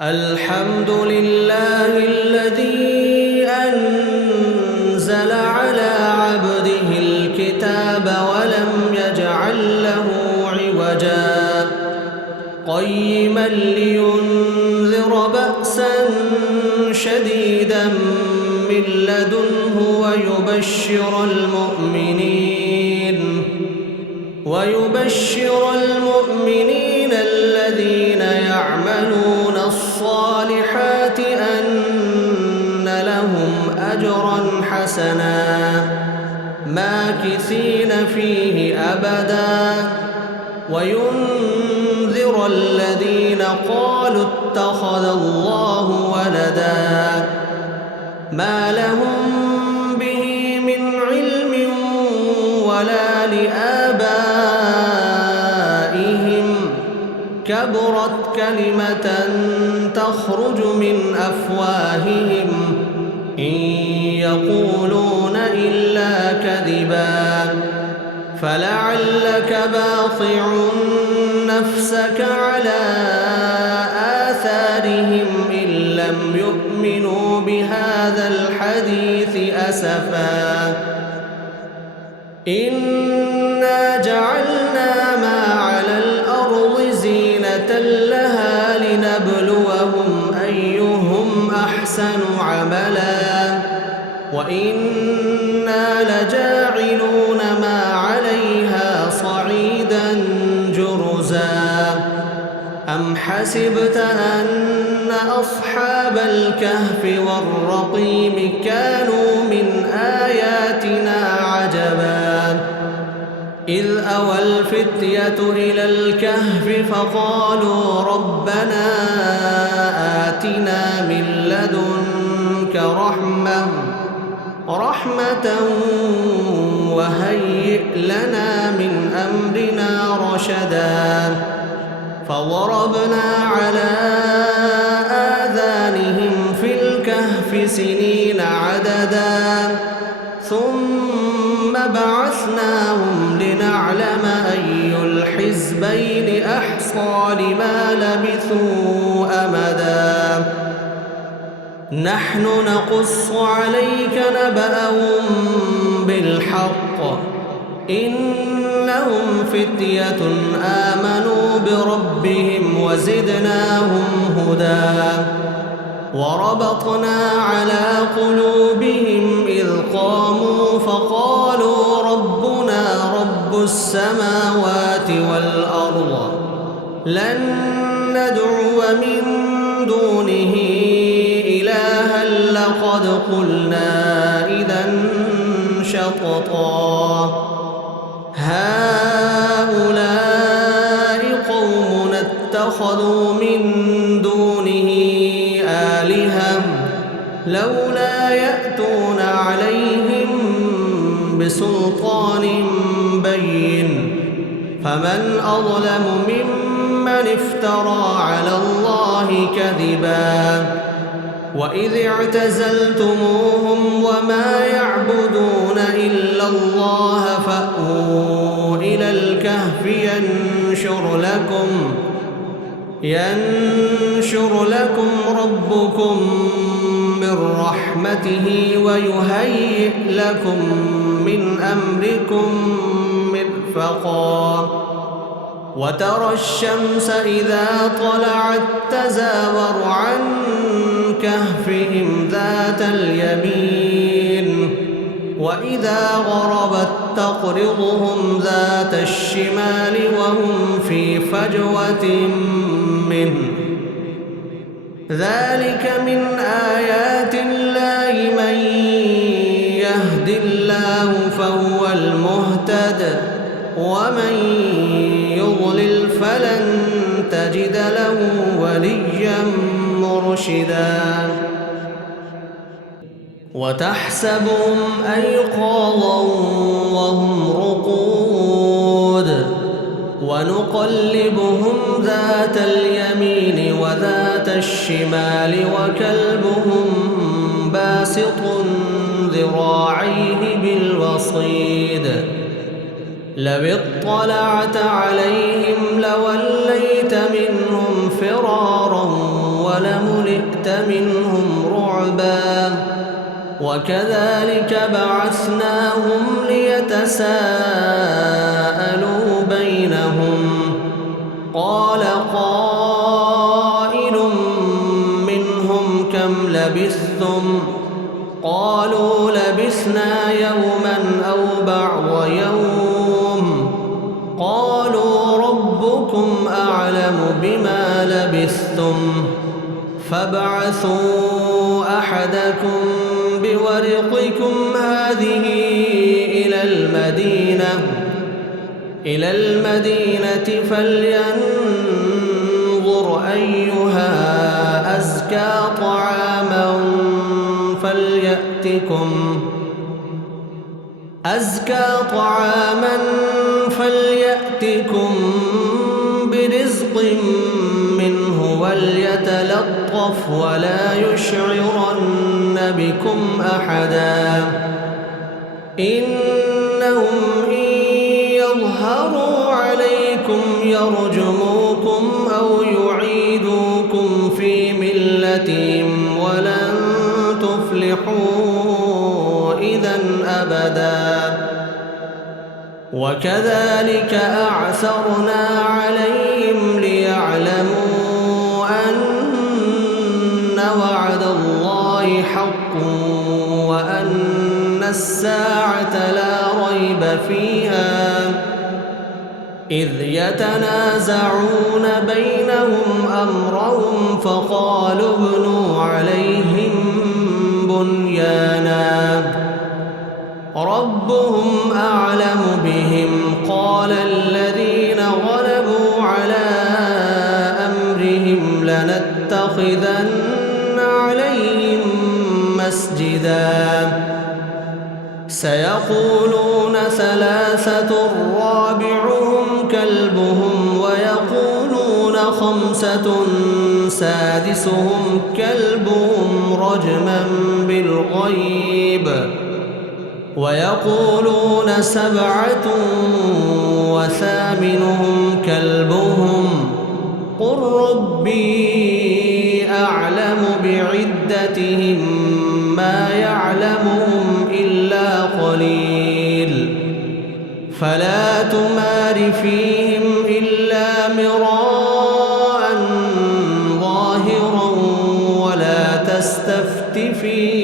الحمد لله الذي أنزل على عبده الكتاب ولم يجعل له عوجا قيما لينذر بأسا شديدا من لدنه ويبشر المؤمنين الذين يعملون الصالحات أن لهم أجرا حسنا ماكثين فيه أبدا وينذر الذين قالوا اتخذ الله ولدا ما لهم به من علم ولا لآبائهم كبرت كلمة تخرج من أفواههم إن يقولون إلا كذبا فلعلك باخع نفسك على آثارهم إن لم يؤمنوا بهذا الحديث أسفا إنا جعلنا ما على الأرض زينة لها لنبلوهم أيهم أحسن عملا وإنا لجاعلون ما عليها صعيدا جرزا أم حسبت أن أصحاب الكهف والرقيم كانوا من آياتنا عجبا إذ أوى الفتية إلى الكهف فقالوا ربنا آتنا من لدنك رحمة وهيئ لنا من أمرنا رشدا فضربنا على آذانهم في الكهف سنين عددا ثم بعثناهم لنعلم أي الحزبين أحصى لما لبثوا أمدا نحن نقص عليك نبأهم بالحق إنهم فتية آمنوا بربهم وزدناهم هدى وربطنا على قلوبهم إذ قاموا فقالوا ربنا رب السماوات والأرض لن ندعو من دونه إلها لقد قلنا إذا شططا هؤلاء قوم اتخذوا من دونه آلهة لولا يأتون عليهم بسلطان بين فمن أظلم ممن افترى على الله كذبا وإذ اعتزلتموهم وما يعبدون إلا الله فأووا إلى الكهف ينشر لكم ربكم من رحمته ويهيئ لكم من أمركم مرفقا وترى الشمس إذا طلعت تزاور عن كهفهم ذات اليمين وإذا غربت تقرضهم ذات الشمال وهم في فجوة منه ذلك من آيات الله من يهد الله فهو المهتد ومن يضلل فلن تجد له وليا مرشدا وتحسبهم أيقاظا وهم رقود ونقلبهم ذات اليمين وذات الشمال وكلبهم باسط ذراعيه بالوصيد لو اطلعت عليهم لوليت منهم فرارا ولملئت منهم رعبا وكذلك بعثناهم ليتساءلوا بينهم قال قائل منهم كم لبثتم قالوا لبثنا يوما أو بعض يوم قالوا ربكم أعلم بما لبثتم فابعثوا أحدكم بورقكم هذه إلى المدينة فلينظر أيها أزكى طعاما فليأتكم برزق منه وليتلطف ولا يشعرن بكم أحدا إنهم إن يظهروا عليكم يرجموكم أو يعيدوكم في ملتهم ولن تفلحوا إذا أبدا وكذلك أعثرنا عليهم ليعلموا أن وعد الله حق وأن الساعة لا ريب فيها إذ يتنازعون بينهم أمرهم فقالوا ابنوا عليهم بنيانا ربهم أعلم بهم قال الذين غلبوا على أمرهم لنتخذن عليهم مسجدا سيقولون ثلاثة رابعهم كلبهم ويقولون خمسة سادسهم كلبهم رجما بالغيب ويقولون سبعة وثامنهم كلبهم قل ربي أعلم بعدتهم ما يعلمهم إلا قليل فلا تمار فيهم إلا مراء ظاهرا ولا تستفت فيهم